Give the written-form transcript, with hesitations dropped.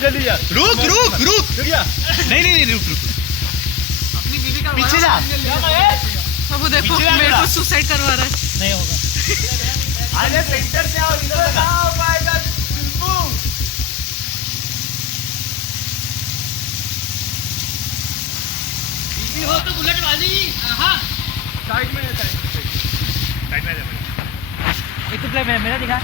जल्दी जा। रुक नहीं रुक अपनी बीवी का पीछे जा। अब वो देखो मेरे को सुसाइड करवा रहा है। नहीं होगा। अरे सेंटर से आओ, इधर आओ पाएगा। बीवी हो तो बुलेट वाली। हाँ साइड में जा। एक तो मेरा दिखा।